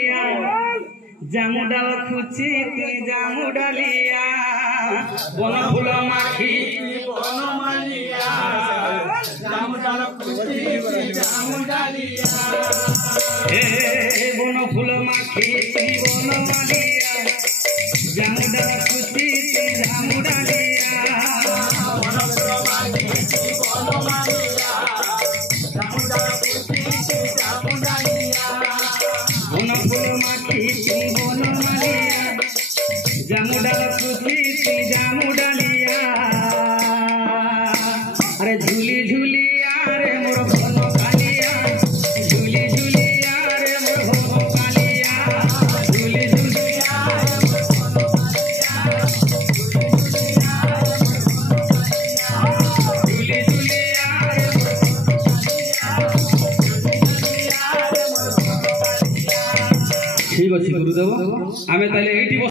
डालिया जामु डाल खुची जामु डालिया बन फूल माखी बन मालिया जामु डाल खुची जामु डालिया बन फूल माखी बन मालिया जामु डाल खुची जामु डालिया बन फूल माखी बन मालिया जामु डाल खुची जामु डालिया बन फूल माखी बन मालिया जामु डाल खुची जामु डालिया अरे झूली झूलिया रे मोर भन कालिया झूली झूलिया रे मोर भन कालिया झूली झूलिया रे मोर भन कालिया झूली झूलिया रे मोर कालिया ठीक अछि गुरुदेव आमे ताले एठी